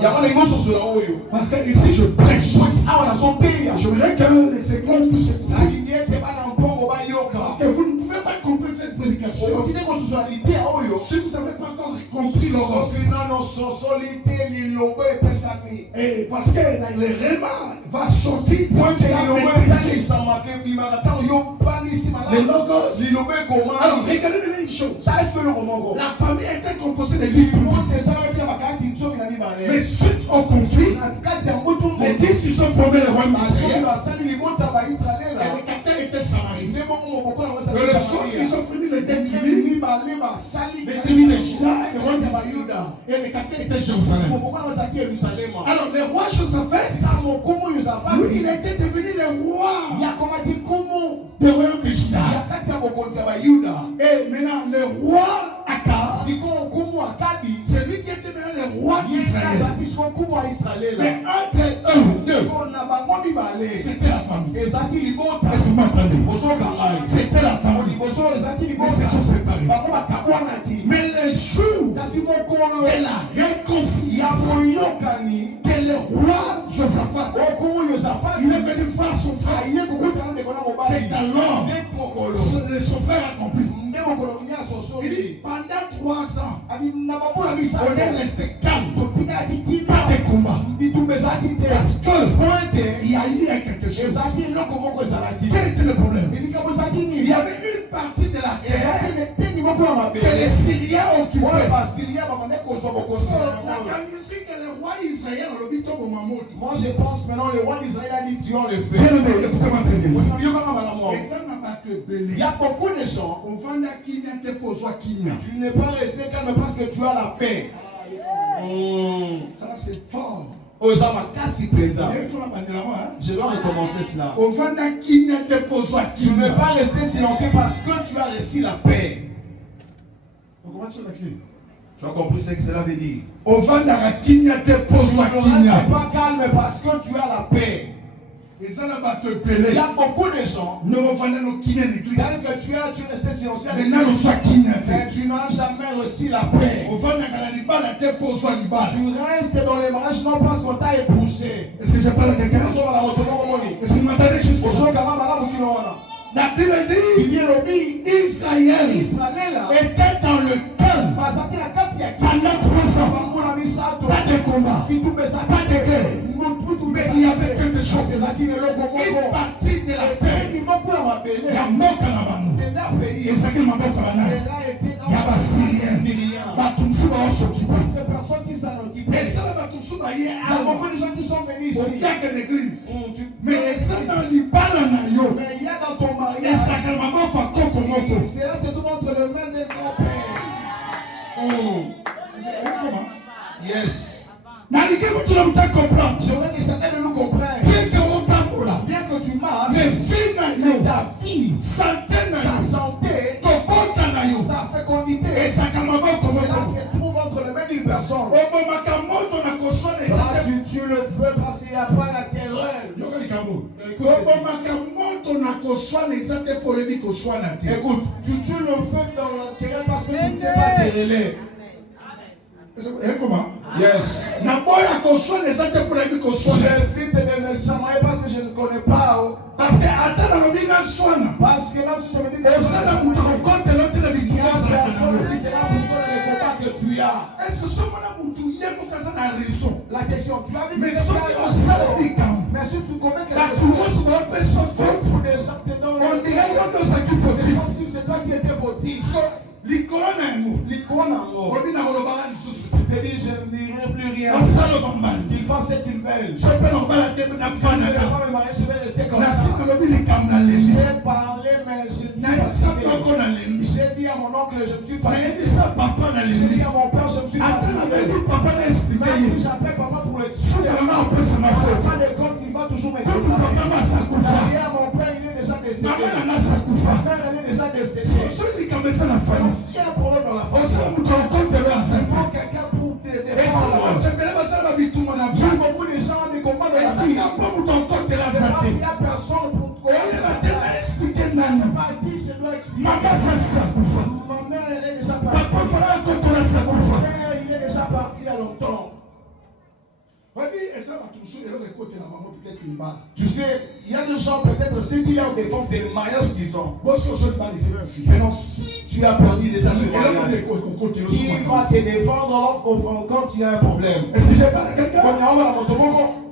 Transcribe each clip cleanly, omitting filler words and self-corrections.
Parce que ici je prêche. J'aimerais que les écoles puissent écouter. Parce que vous ne pouvez pas comprendre cette prédication si vous n'avez pas encore compris l'horreur. Et parce que le Réma va sortir pour les logos. Alors regardez une chose. La famille était composée de 10 tribus. Mais suite au conflit, les 10 se sont formés le royaume d'Israël. Et les capteurs étaient salariés. Les autres, ils ont fini les 10 tribus. Les tribus de Juda et le royaume d'Israël. Et les capteurs étaient Jérusalem. Alors le roi Josaphat, lui, il était devenu le roi du royaume de Juda. Et maintenant le roi Akab, c'est lui qui était maintenant le roi d'Israël. Mais entre eux deux, c'était la famille. Est-ce que vous m'entendez? C'était la famille. Mais c'est sont séparés. Mais le jour de la réconciliation, que le roi Josaphat, il est venu voir son frère. C'est alors que son frère a compris. Il dit, pendant 3 ans, on est resté calme. Pas de combat. Parce qu'il y a eu quelque chose. Quel était le problème? Il y avait une partie de la terre que les Syriens ont occupée. Moi je pense maintenant le roi d'Israël a dit tu en le fait. Il y a beaucoup de gens. Tu n'es pas resté calme parce que tu as la paix. Ça c'est fort. Je dois recommencer cela. Tu ne peux pas rester silencieux parce que tu as reçu la paix. Tu as compris ce que cela veut dire? Tu ne restes pas calme parce que tu as la paix. Il y a beaucoup de gens. Que tu es resté silencieux. Mais tu n'as jamais reçu la paix. Tu restes dans les mariages non parce qu'on t'a épousé. Est-ce que je parle à quelqu'un? Est-ce que vous m'entendez juste? La Bible dit Israël était dans le calme pendant 3 ans. Pas de combat, pas de guerre. Mais il y avait quelque chose. Une partie de la terre. Il y a mort à la main. Et ça qui m'a mort à la main. Il y a des Syriens. Batumsu va s'occuper. Et ça, Batumsu va y aller. Il y a beaucoup de gens qui sont venus ici. Il y a que l'église. Mais ça dans l'Ibala. Mais il y a dans ton mariage. Et ça qui m'a mort à Kokomoko. Cela c'est tout entre les mains des grands-pères. Comment? Yes. Je voudrais que chacun de nous comprenne. Bien que tu marches, mais ta vie, ta santé, ta fécondité, cela se trouve entre les mains d'une personne. Là, tu le fais parce qu'il n'y a pas la terreur. Écoute, tu le fais dans la terreur parce que tu ne sais pas te relayer. Comment? Yes. J'invite de me chamailler parce que je ne connais pas. Parce que attends dans le bina soin. Parce que même si je me dis que ça n'a pas rencontré l'autre de il y a personne qui sera pour toi le combat que tu as. Est-ce que ce moment a raison? La question, tu as vu mais si tu commets quelque chose, on dirait comme si c'est toi qui étais fautif. Tu te dis, je ne dirai plus rien. Ils font ce qu'ils veulent. Je vais rester comme ça. J'ai parlé, mais je ne suis pas fatigué. J'ai dit à mon oncle, je me suis fatigué. J'ai dit à mon père, je me suis fatigué. Même si j'appelle papa pour l'expliquer, pas de compte, il va toujours me déclarer. J'ai dit à mon père, il est déjà décédé. Ma mère, elle est déjà décédée. S'il y a un problème dans la famille, il faut quelqu'un pour te défendre. Il y a beaucoup de gens qui combattent dans la vie. Il n'y a personne pour te comprendre. Ma mère, elle est déjà partie. Mon père, il est déjà parti il y a longtemps. Tu sais, il y a des gens, peut-être, ceux qui ont des femmes, c'est le mariage qu'ils ont. Maintenant, si tu as perdu déjà ce mariage, il va te défendre quand il y a un problème. Est-ce que j'ai parlé à quelqu'un?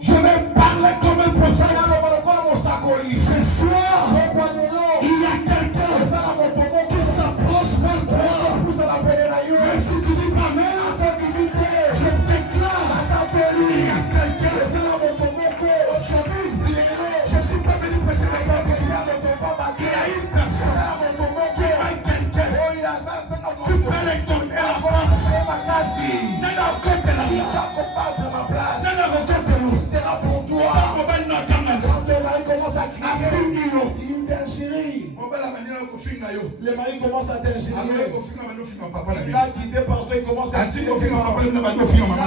Je vais parler comme un prophète. Ce soir, il y a quelqu'un qui s'approche vers toi. Même si tu dis pas mère, je déclare, il y a quelqu'un. Je suis pas venu prêcher la parole. Il y a une personne qui aime quelqu'un. Tu peux les donner à la face. Nana côté là. Nana côté là. Sera pour toi. Quand ton mari commence à crier, il t'ingérie. Le mari commence à t'ingérer. Il a quitté par toi, il commence à ingérer. Il a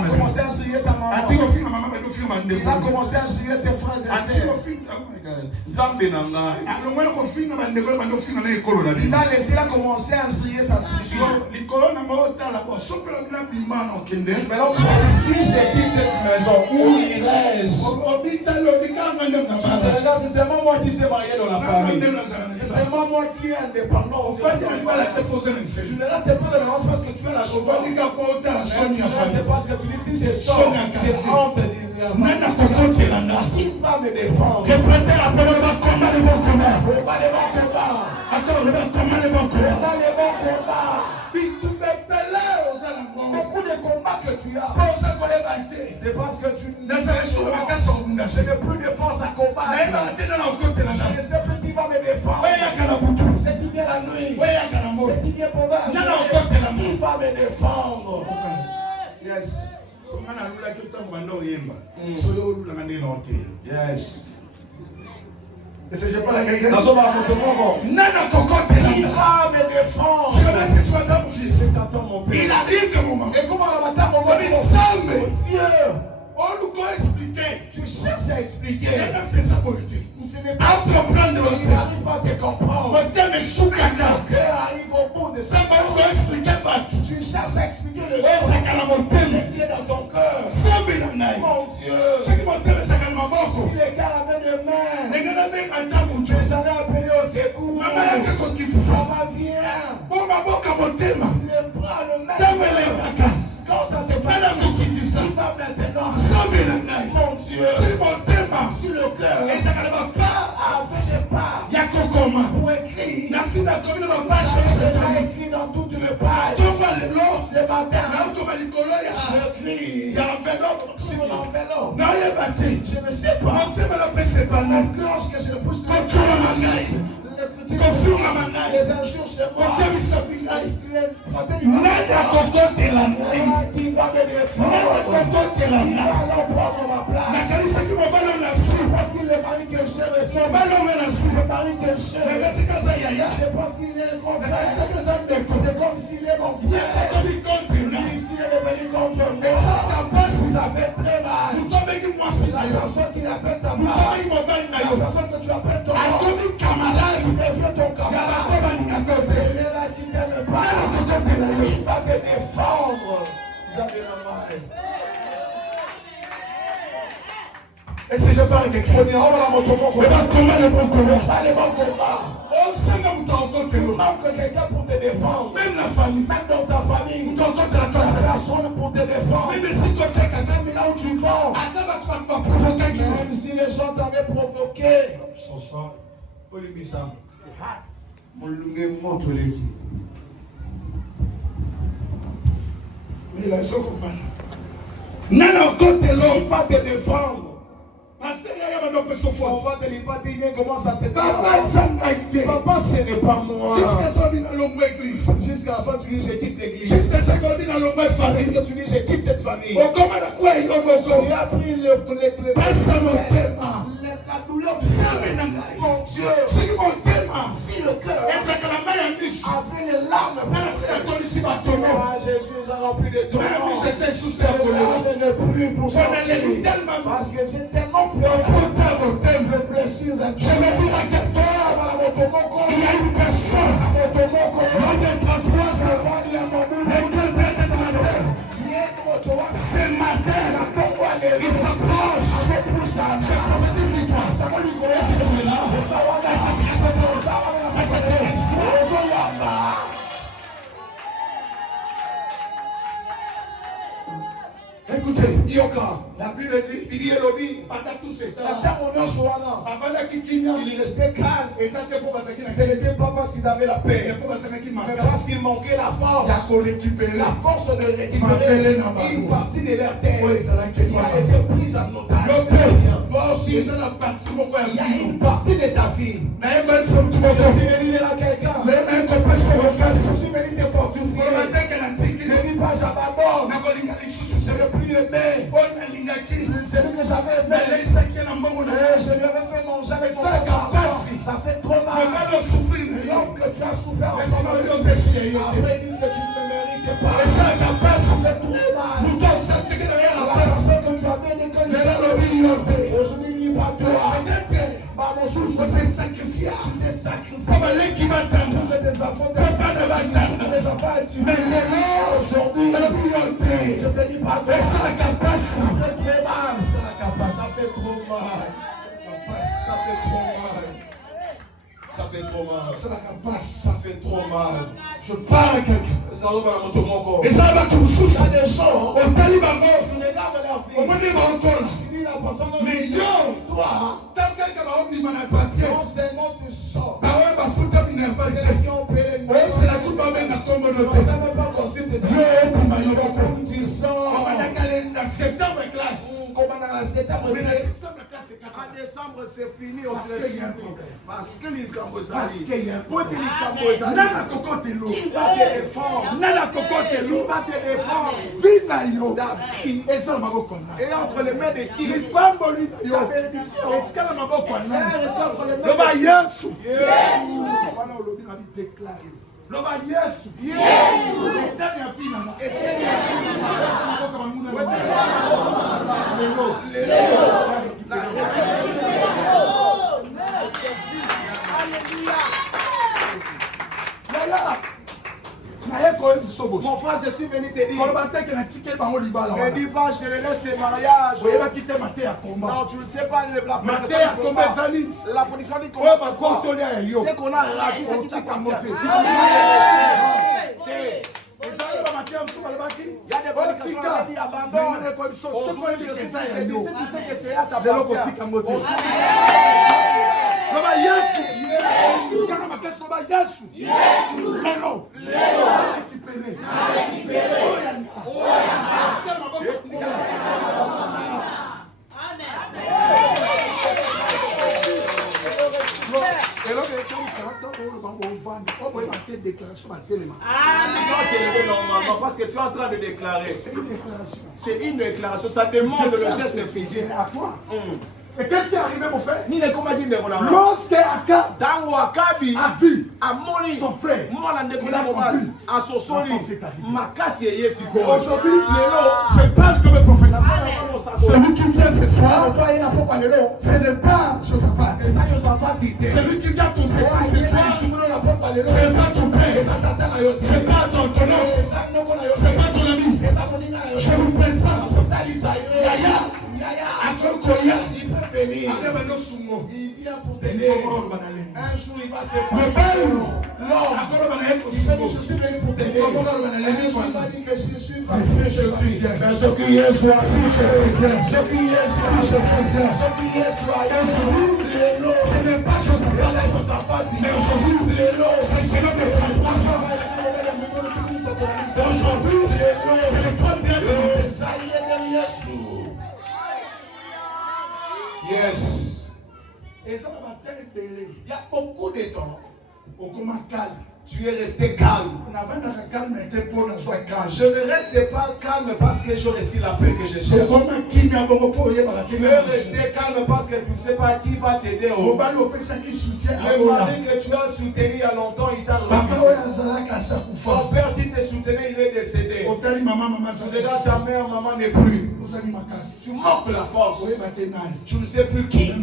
commencé à ingérer ta maman. Il a commencé à ingérer tes frères et sœurs. Il a laissé, il a commencé à ingérer ta tribu. Maintenant, tu vas dire, si j'ai quitté cette maison, où irai-je? C'est seulement moi qui sais marier dans la famille. C'est seulement moi qui est indépendant. Tu ne restes pas dans le range parce que tu as la joie. Tu ne restes parce que tu dis si je sors, c'est honte de la qui va me défendre? Je préfère appeler le combat de mon combat. Pas les bons combats. Attends, le combat de mon combat. Pas les bons combats. Beaucoup de combats que tu as, c'est parce que tu je n'ai plus de force à combattre. Je ne sais plus qui va me défendre. C'est qui vient la nuit. C'est qui vient pendant la journée. Qui va me défendre. Yes. Yes. Et c'est je parle à quelqu'un. Qui va me défendre? Je remercie que tu m'attends mon fils. Mon père. Il arrive que moment. Et comment on m'attend mon Dieu. On nous doit expliquer. Tu cherches à expliquer. Ce n'est pas comprendre. Il n'arrive pas à te comprendre. Mon thème est sous Mon cœur arrive au bout de ça. Tu cherches à expliquer le ce qui est dans ton cœur. Mon Dieu. Si les gars avaient des mains, j'en ai appelé au secours. Ça va vient. Les bras, le main. Quand ça se fait, il va maintenant. Mon Dieu. Si le cœur avait des parts pour écrire, j'ai déjà écrit dans toutes les pages. Ce matin, j'écris sur l'enveloppe. Je ne sais pas. Mon cloche que je pousse les injures c'est moi. Qui va me défendre? Qui va alors prendre ma place? Parce qu'il est le mari que je cherche. Le mari que je cherche. C'est parce qu'il est le grand frère. C'est comme s'il est mon frère. S'il est venu contre moi, ça fait très mal. La personne qui appelle ta femme, la personne que tu appelles ton camarade, qui devient ton camarade, c'est là qui t'aime pas. Il va te défendre. Vous avez la main. Et si je parle de quelqu'un, On va la moto, le combat de mon combat. pas les bons combats. Tu manques quelqu'un pour te défendre. Même la famille, Même dans ta famille, la personne pour te défendre. même si quelqu'un Même là où tu vas, même si les gens t'avaient provoqué. il a son combat. Nana côté Il l'homme. va te défendre. Parce qu'il y a un peu de On va te dire, pas te dire comment ça te Papa, défend. ça n'a été. Papa, ce n'est pas moi. Jusqu'à ce qu'on dit dans l'homme église. Jusqu'à la fin, tu dis, je quitte l'église. Jusqu'à ce qu'on dit dans l'homme famille. Jusqu'à tu dis, je quitte cette famille. Au combat de quoi il y a Tu as pris la douleur du Ça cœur. me Mon Dieu. C'est que mon thème. Si le cœur Et c'est que la main est mise. avait les larmes, Jésus va tomber. Jésus a rempli de ton Même nom. si c'est sous terre Les larmes ne plus pour sortir. tellement. Parce que j'ai tellement pleuré. De blessures Je vais intérieures. dire à quelqu'un, il y a une personne. Loin d'être à toi, ça va. Ce matin, il s'approche. prophétise sur toi. Et si tu es là, écoutez, la Bible dit, pendant tout ce temps, il restait calme. Ce n'était pas parce qu'ils avaient la paix, mais parce qu'il manquait la force de récupérer une partie de leur terre qui a été prise en otage. Toi aussi, il y a une partie de ta vie. Je suis venu vers quelqu'un. Je suis venu te fortifier. Ne dis pas j'abandonne. Je ne veux plus aimer celui que j'avais aimé. Je lui avais fait manger avec mon papa. Ça fait trop mal. L'homme que tu as souffert ensemble avec lui. Après dit que tu ne me mérites pas. Ça fait trop mal. La personne que tu avais déconnue. Aujourd'hui, il n'y a pas de toi. Mon chouchou, c'est sacrifié. Tu t'es sacrifié. Tu fais des enfants des enfants. Mais aujourd'hui, je te dis pas de ça. Ça fait trop mal. Ça fait trop mal. Ça fait trop mal. Ça fait trop mal. Ça fait trop mal. Je parle à quelqu'un. Et ça va tout sous. Il y a des gens. On t'a dit, maman, tu regardes leur vie. on m'a dit, maman, tu dis la personne. mais yo, toi, tant quelqu'un m'a dit, mon papier. non seulement tu sors. Bah ouais, bah foutre un mineur. C'est la coupe à même à communauté. On n'a même pas conçu de comme tu sors. On va aller dans septembre classe. Comment dans la septembre classe. En décembre, c'est fini. Parce qu'il y a un problème. Parce que les Parce qu'il y a un Pour problème. les Nana cocotte l'eau. Qui va te défendre? Nana cocotte Qui l'eau. va te défendre? Vina yo. Ta vie Et ça, ma boko. est entre les mains de qui? Il pamboli yo. Ta bénédiction. Et tika ma boko. C'est entre les mains Loba de Yesu. Yesu. Wana olobi na bi déclarer. Loba Yesu. Yesu. Etani ya fina na. Etani ya fina na. Esa mboka banguna na. Lelo. Mon frère, je suis venu te dire. Ne dis pas, je laisse ce mariage. Non, tu ne sais pas la position du combat. C'est qu'on a ravi, c'est qui t'appartient. Il y a des personnes qui ont dit abandonne. Aujourd'hui, je suis venu te dire, c'est tu sais que c'est à ta partie. Loba Yesu. Yesu. Kana makasi loba Yesu. Yesu. Lelo. Lelo. Récupérer. Normalement, parce que tu es en train de déclarer. C'est une déclaration. Ça demande le geste physique. À toi. Et qu'est-ce qui est arrivé, mon frère? Lorsque Akab a vu son frère, aujourd'hui, je parle comme un prophète. Celui qui vient ce soir, ce n'est pas Josaphat. Celui qui vient ton secours, c'est pas ton père, c'est pas ton tonneau, c'est pas ton ami. Je vous présente Yaya, Akokoya. Il peut venir. Il vient pour t'aider. Un jour il va se faire. L'homme, il va dire je suis venu pour t'aider. Un jour il va dire que je suis fatigué. Mais ce qui est soit, si je suis bien. Ce qui est soit, je suis bien. Ce qui est soit, ce n'est pas Josaphat. Mais aujourd'hui, c'est le génie de 33 ans. Aujourd'hui, c'est le toit bien de Jésus. Yes. Et ça va être délai. Il y a beaucoup de temps. Au comment calme. Tu es resté calme. Je ne reste pas calme parce que j'ai reçu la paix que je cherche. Tu es resté calme parce que tu ne sais pas qui va t'aider. Le mari que tu as soutenu il y a longtemps, il t'a refusé. Son père qui te soutenait, il est décédé. Regarde ta mère, maman n'est plus. Tu manques la force. Tu ne sais plus qui.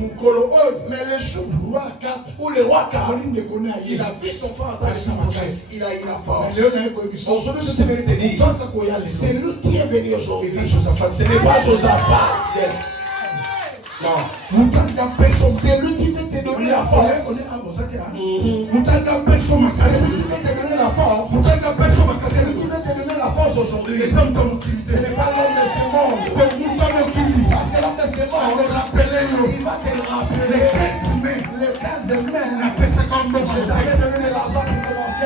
Mais le jour où le roi il a vu son frère en train de s'approcher, il a eu la force. Aujourd'hui, je suis venu te dire, c'est lui qui est venu aujourd'hui. Ce n'est pas Josaphat. Yes. Non. C'est lui qui veut te donner la force. C'est lui qui veut te donner la force. C'est lui qui veut te donner la force aujourd'hui. Ce n'est pas l'homme de ce monde. Parce que l'homme de ce monde, il va te le rappeler. Le 15 mai, je t'avais donné de l'argent pour commencer.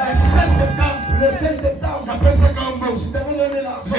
Le 16 septembre, je t'avais donné de l'argent.